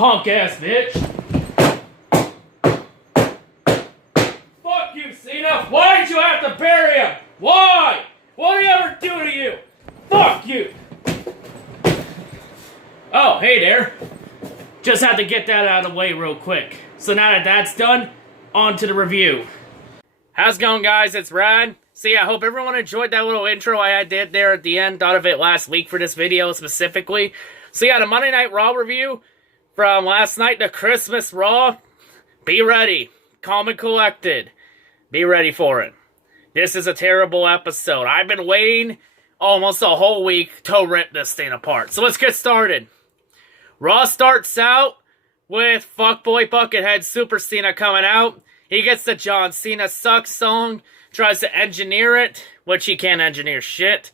punk ass bitch. Fuck you, Cena. Why did you have to bury him? Why? What did he ever do to you? Fuck you. Oh, hey there. Just had to get that out of the way real quick. So now that that's done, on to the review. How's it going, guys? It's Rad. See, I hope everyone enjoyed that little intro I did there at the end. Thought of it last week for this video specifically. So yeah, the Monday Night Raw review from last night, the Christmas Raw. Be ready. Calm and collected. Be ready for it. This is a terrible episode. I've been waiting almost a whole week to rip this thing apart. So let's get started. Raw starts out with Fuckboy Buckethead Super Cena coming out. He gets the John Cena Sucks song, tries to engineer it, which he can't engineer shit.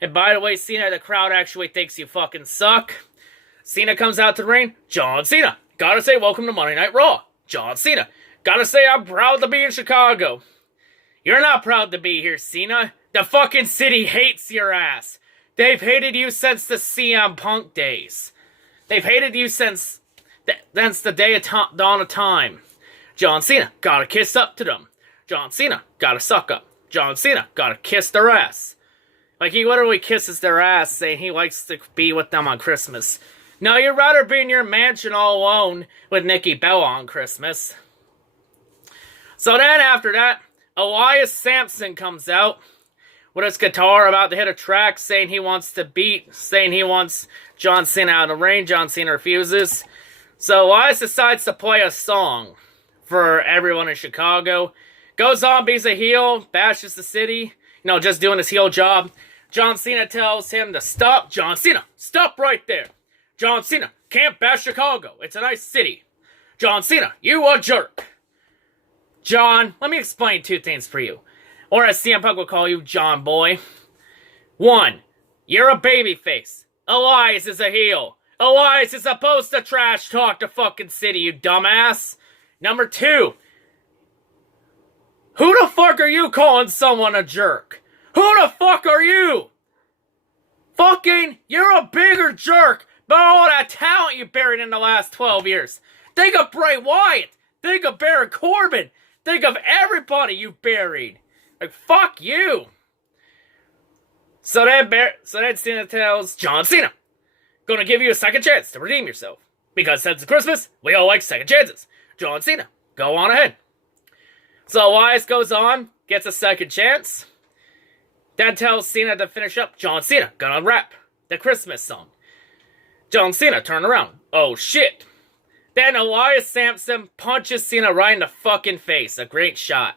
And by the way, Cena, the crowd actually thinks you fucking suck. Cena comes out to the ring. John Cena, gotta say welcome to Monday Night Raw. John Cena, gotta say I'm proud to be in Chicago. You're not proud to be here, Cena. The fucking city hates your ass. They've hated you since the CM Punk days. They've hated you since the day of dawn of time. John Cena, gotta kiss up to them. John Cena, gotta suck up. John Cena, gotta kiss their ass. Like, he literally kisses their ass, saying he likes to be with them on Christmas. No, you'd rather be in your mansion all alone with Nikki Bella on Christmas. So then, after that, Elias Sampson comes out with his guitar about to hit a track, saying he wants John Cena out of the ring. John Cena refuses. So Elias decides to play a song for everyone in Chicago. Goes on, being a heel, bashes the city, just doing his heel job. John Cena tells him to stop. John Cena, stop right there. John Cena, can't bash Chicago. It's a nice city. John Cena, you a jerk. John, let me explain two things for you. Or as CM Punk will call you, John Boy. 1, you're a babyface. Elias is a heel. Elias is supposed to trash talk the fucking city, you dumbass. Number 2, who the fuck are you calling someone a jerk? Who the fuck are you? You're a bigger jerk by all that talent you buried in the last 12 years. Think of Bray Wyatt. Think of Baron Corbin. Think of everybody you buried. Like, fuck you. So then Cena tells John Cena, gonna give you a second chance to redeem yourself. Because since it's Christmas, we all like second chances. John Cena, go on ahead. So Elias goes on, gets a second chance. Then tells Cena to finish up. John Cena, gonna rap the Christmas song. John Cena, turn around. Oh shit. Then Elias Sampson punches Cena right in the fucking face. A great shot.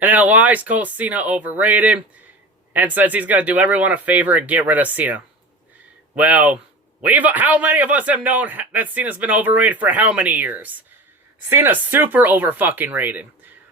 And then Elias calls Cena overrated and says he's gonna do everyone a favor and get rid of Cena. Well, how many of us have known that Cena's been overrated for how many years? Cena's super over fucking rated.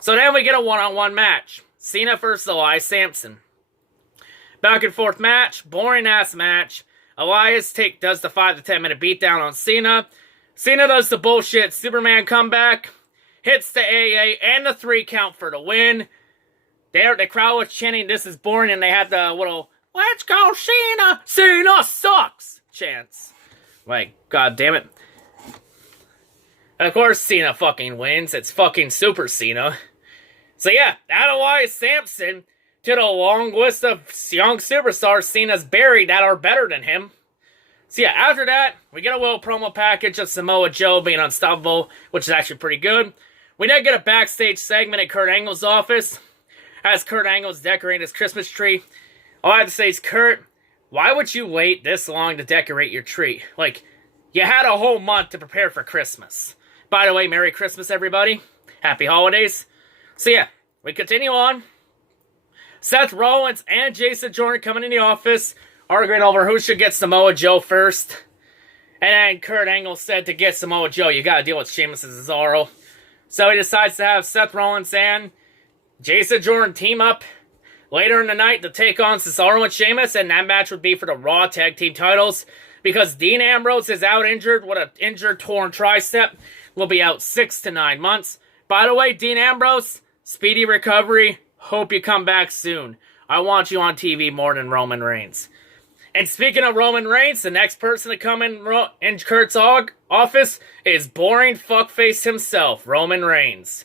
So then we get a one-on-one match. Cena versus Elias Sampson. Back and forth match. Boring ass match. Elias does the 5 to 10 minute beatdown on Cena. Cena does the bullshit Superman comeback. Hits the AA and the 3 count for the win. The crowd was chanting, "This is boring," and they had the little, "Let's go Cena! Cena sucks!" chants. Like, god damn it. Of course Cena fucking wins. It's fucking Super Cena. So yeah, that Elias Sampson to the long list of young superstars Cena's buried that are better than him. So yeah, after that, we get a little promo package of Samoa Joe being unstoppable, which is actually pretty good. We then get a backstage segment at Kurt Angle's office, as Kurt Angle's decorating his Christmas tree. All I have to say is, Kurt, why would you wait this long to decorate your tree? Like, you had a whole month to prepare for Christmas. By the way, Merry Christmas, everybody. Happy holidays. So yeah, we continue on. Seth Rollins and Jason Jordan coming in the office, arguing over who should get Samoa Joe first. And then Kurt Angle said to get Samoa Joe, you gotta deal with Sheamus and Cesaro. So he decides to have Seth Rollins and Jason Jordan team up later in the night to take on Cesaro and Sheamus, and that match would be for the Raw Tag Team titles, because Dean Ambrose is out injured with an injured torn tricep, will be out 6 to 9 months. By the way, Dean Ambrose, speedy recovery, hope you come back soon. I want you on TV more than Roman Reigns. And speaking of Roman Reigns, the next person to come in Kurt's office is boring fuckface himself, Roman Reigns.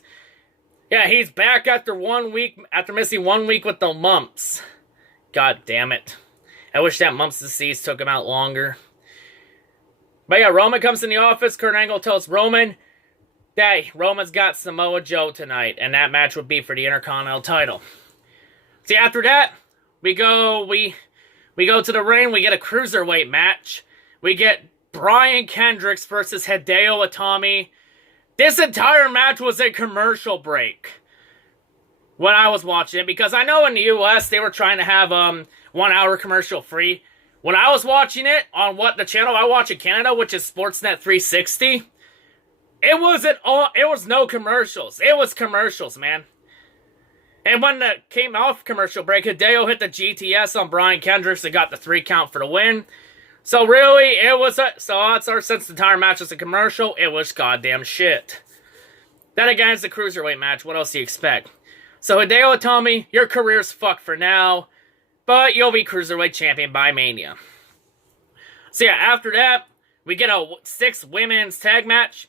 Yeah, he's back after missing 1 week with the mumps. God damn it. I wish that mumps disease took him out longer. But yeah, Roman comes in the office. Kurt Angle tells Roman that Roman's got Samoa Joe tonight, and that match would be for the Intercontinental title. See, after that, we go to the ring. We get a cruiserweight match. We get Brian Kendricks versus Hideo Itami. This entire match was a commercial break when I was watching it, because I know in the US they were trying to have 1 hour commercial free. When I was watching it on the channel I watch in Canada, which is Sportsnet 360, it was no commercials. It was commercials, man. And when it came off commercial break, Hideo hit the GTS on Brian Kendricks and got the 3 count for the win. So really, since the entire match was a commercial, it was goddamn shit. Then again, it's a cruiserweight match. What else do you expect? So Hideo Itami, your career's fucked for now, but you'll be cruiserweight champion by Mania. So yeah, after that, we get a 6 women's tag match.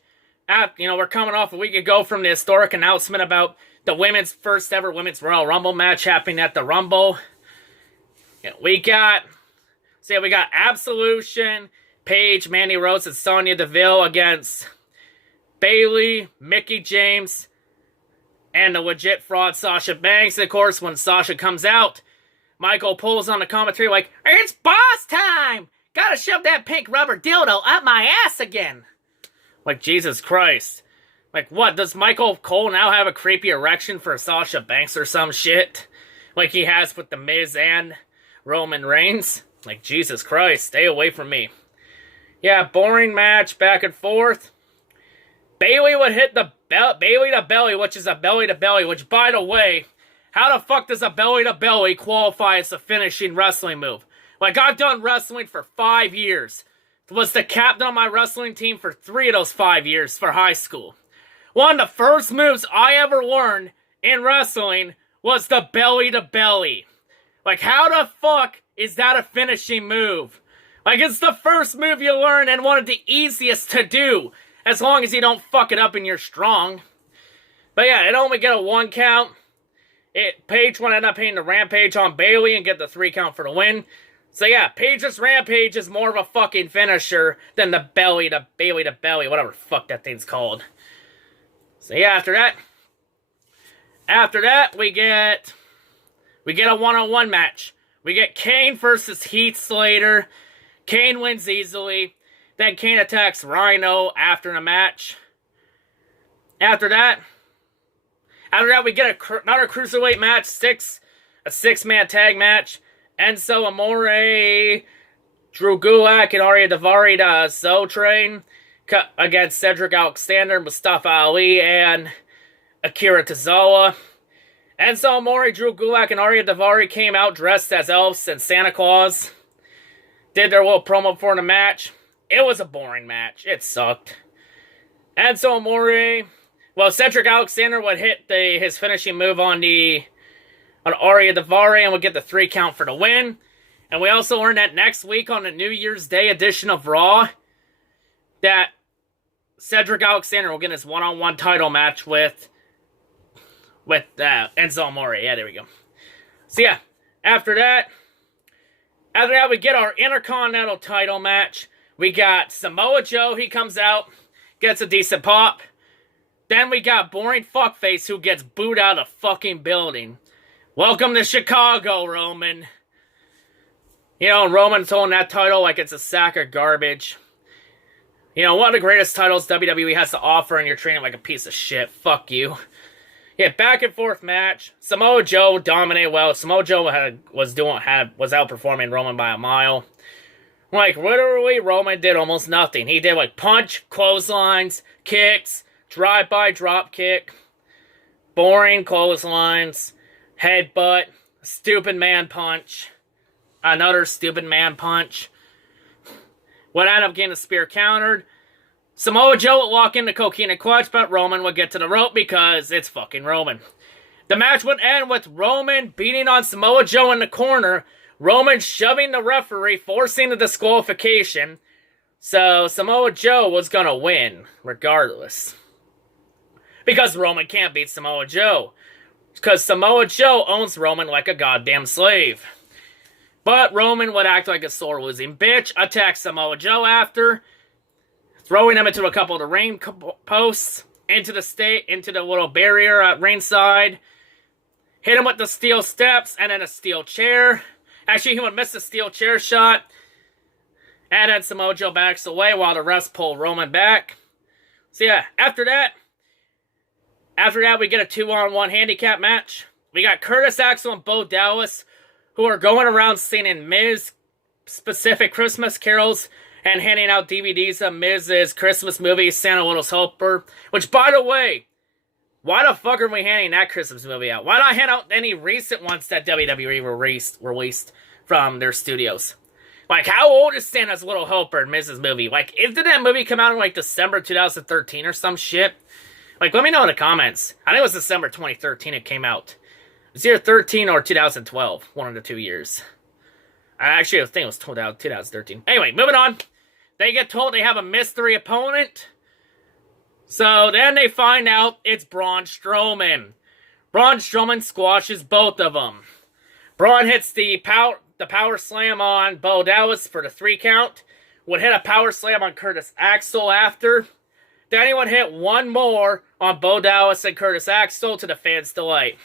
We're coming off a week ago from the historic announcement about the first ever women's Royal Rumble match happening at the Rumble. We got Absolution, Paige, Mandy Rose, and Sonya Deville against Bayley, Mickie James, and the legit fraud Sasha Banks. And of course, when Sasha comes out, Michael pulls on the commentary like, "It's boss time! Gotta shove that pink rubber dildo up my ass again!" Like, Jesus Christ. Like, what? Does Michael Cole now have a creepy erection for Sasha Banks or some shit? Like he has with The Miz and Roman Reigns? Like, Jesus Christ, stay away from me. Yeah, boring match, back and forth. Bayley would hit the Bayley to belly, which is a belly to belly, which, by the way, how the fuck does a belly to belly qualify as a finishing wrestling move? Like, I've done wrestling for 5 years. Was the captain on my wrestling team for 3 of those 5 years for high school. One of the first moves I ever learned in wrestling was the belly to belly. Like, how the fuck is that a finishing move? Like, it's the first move you learn and one of the easiest to do, as long as you don't fuck it up and you're strong. But yeah, it only get a 1 count. Paige would end up hitting the Rampage on Bayley and get the 3 count for the win. So yeah, Paige's Rampage is more of a fucking finisher than the Bayley to belly, whatever the fuck that thing's called. So yeah, after that, we get a one-on-one match. We get Kane versus Heath Slater. Kane wins easily. Then Kane attacks Rhino after the match. After that, we get another cruiserweight match, a 6-man tag match. Enzo Amore, Drew Gulak, and Arya Daivari to Soul Train against Cedric Alexander, Mustafa Ali, and Akira Tozawa. Enzo Amore, Drew Gulak, and Arya Daivari came out dressed as elves and Santa Claus. Did their little promo for the match. It was a boring match. It sucked. Enzo Amore, Cedric Alexander would hit his finishing move on Arya Daivari and would get the 3 count for the win. And we also learned that next week on the New Year's Day edition of Raw, that Cedric Alexander will get his one-on-one title match with Enzo Amore. Yeah, there we go. So yeah, after that, we get our Intercontinental title match. We got Samoa Joe. He comes out, gets a decent pop. Then we got boring fuckface who gets booed out of the fucking building. Welcome to Chicago, Roman. Roman's holding that title like it's a sack of garbage. One of the greatest titles WWE has to offer, and you're treating it like a piece of shit. Fuck you. Yeah, back and forth match. Samoa Joe dominated well. Samoa Joe was outperforming Roman by a mile. Like, literally, Roman did almost nothing. He did, like, punch, clotheslines, kicks, drive-by drop kick, boring clotheslines, headbutt, stupid man punch, another stupid man punch. Would end up getting a spear countered. Samoa Joe would walk into Coquina Clutch, but Roman would get to the rope because it's fucking Roman. The match would end with Roman beating on Samoa Joe in the corner Roman shoving the referee, forcing the disqualification. So Samoa Joe was gonna win, regardless. Because Roman can't beat Samoa Joe. Because Samoa Joe owns Roman like a goddamn slave. But Roman would act like a sore-losing bitch, attack Samoa Joe after, throwing him into a couple of the ring posts, into the little barrier at ringside, hit him with the steel steps and then a steel chair. Actually, he would miss the steel chair shot. And then Samoa Joe backs away while the refs pull Roman back. So yeah, after that, we get a 2-on-1 handicap match. We got Curtis Axel and Bo Dallas, who are going around singing Miz-specific Christmas carols and handing out DVDs of Miz's Christmas movie, Santa Little's Helper. Which, by the way, why the fuck are we handing that Christmas movie out? Why not hand out any recent ones that WWE released from their studios? Like, how old is Santa's Little Helper in Miz's movie? Like, did that movie come out in, like, December 2013 or some shit? Like, let me know in the comments. I think it was December 2013 it came out. It was either 13 or 2012. One of the 2 years. Actually, I think it was 2013. Anyway, moving on. They get told they have a mystery opponent. So then they find out it's Braun Strowman. Braun Strowman squashes both of them. Braun hits the power slam on Bo Dallas for the 3 count. Would hit a power slam on Curtis Axel after. Then he would hit one more on Bo Dallas and Curtis Axel to the fans' delight.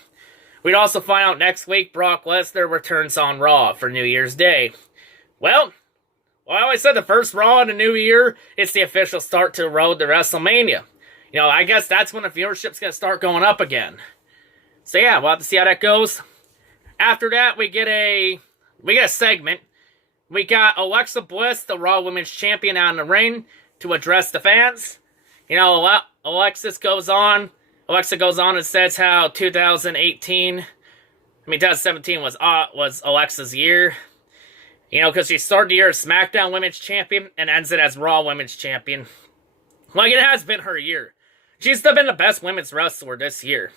We'd also find out next week Brock Lesnar returns on Raw for New Year's Day. Well, I always said the first Raw in the new year, it's the official start to the road to WrestleMania. You know, I guess that's when the viewership's going to start going up again. So yeah, we'll have to see how that goes. After that, we get a segment. We got Alexa Bliss, the Raw Women's Champion, out in the ring to address the fans. You know, Alexa goes on and says how 2017 was Alexa's year. You know, because she started the year as SmackDown Women's Champion and ends it as Raw Women's Champion. Like, it has been her year. She's been the best women's wrestler this year.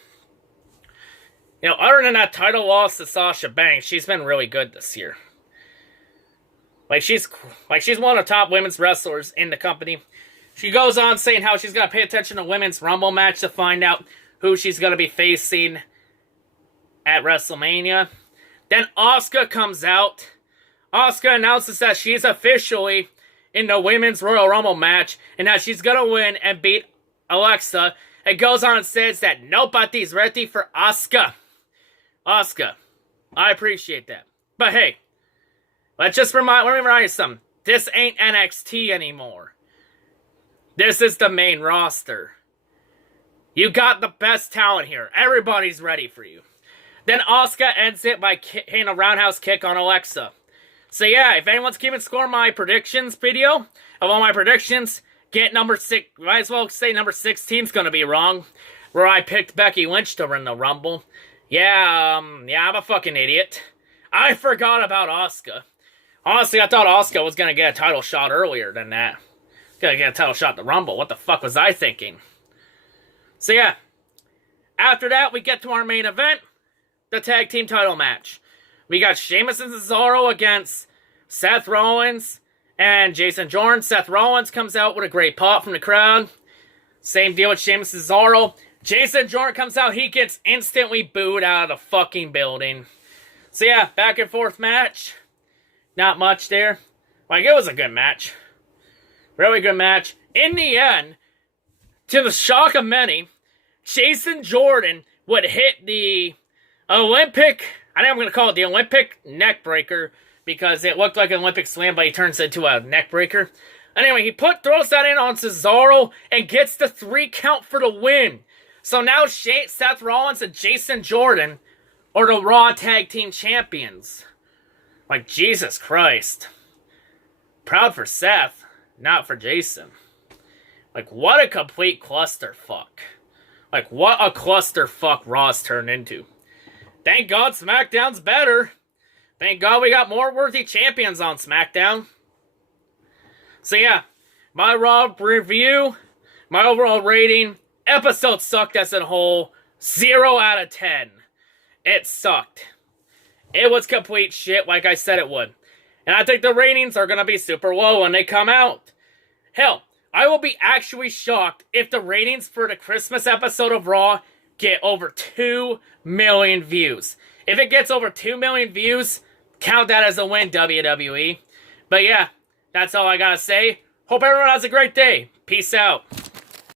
You know, other than that title loss to Sasha Banks, she's been really good this year. She's one of the top women's wrestlers in the company. She goes on saying how she's going to pay attention to Women's Rumble match to find out who she's going to be facing at WrestleMania. Then Asuka comes out. Asuka announces that she's officially in the Women's Royal Rumble match and that she's going to win and beat Alexa. It goes on and says that nobody's ready for Asuka. Asuka, I appreciate that. But hey, let me remind you something. This ain't NXT anymore. This is the main roster. You got the best talent here. Everybody's ready for you. Then Asuka ends it by hitting a roundhouse kick on Alexa. So yeah, if anyone's keeping score my predictions video, of all my predictions, get number 6, might as well say number 16's gonna be wrong, where I picked Becky Lynch to win the Rumble. Yeah, I'm a fucking idiot. I forgot about Asuka. Honestly, I thought Asuka was gonna get a title shot earlier than that. Gonna get a title shot at the Rumble. What the fuck was I thinking? So yeah, after that, we get to our main event, the tag team title match. We got Sheamus and Cesaro against Seth Rollins and Jason Jordan. Seth Rollins comes out with a great pop from the crowd. Same deal with Sheamus and Cesaro. Jason Jordan comes out, he gets instantly booed out of the fucking building. So yeah, back and forth match. Not much there. It was a good match. Really good match. In the end, to the shock of many, Jason Jordan would hit the Olympic, I think I'm going to call it the Olympic neck breaker, because it looked like an Olympic slam, but he turns it into a neck breaker. Anyway, he throws that in on Cesaro and gets the 3 count for the win. So now Seth Rollins and Jason Jordan are the Raw Tag Team Champions. Jesus Christ. Proud for Seth, not for Jason. What a complete clusterfuck. What a clusterfuck Raw's turned into. Thank God SmackDown's better. Thank God we got more worthy champions on SmackDown. So yeah, my Raw review, my overall rating, episode sucked as a whole, 0 out of 10. It sucked. It was complete shit like I said it would. And I think the ratings are going to be super low when they come out. Hell, I will be actually shocked if the ratings for the Christmas episode of Raw get over 2 million views. If it gets over 2 million views, count that as a win, WWE. But yeah, that's all I gotta say. Hope everyone has a great day. Peace out.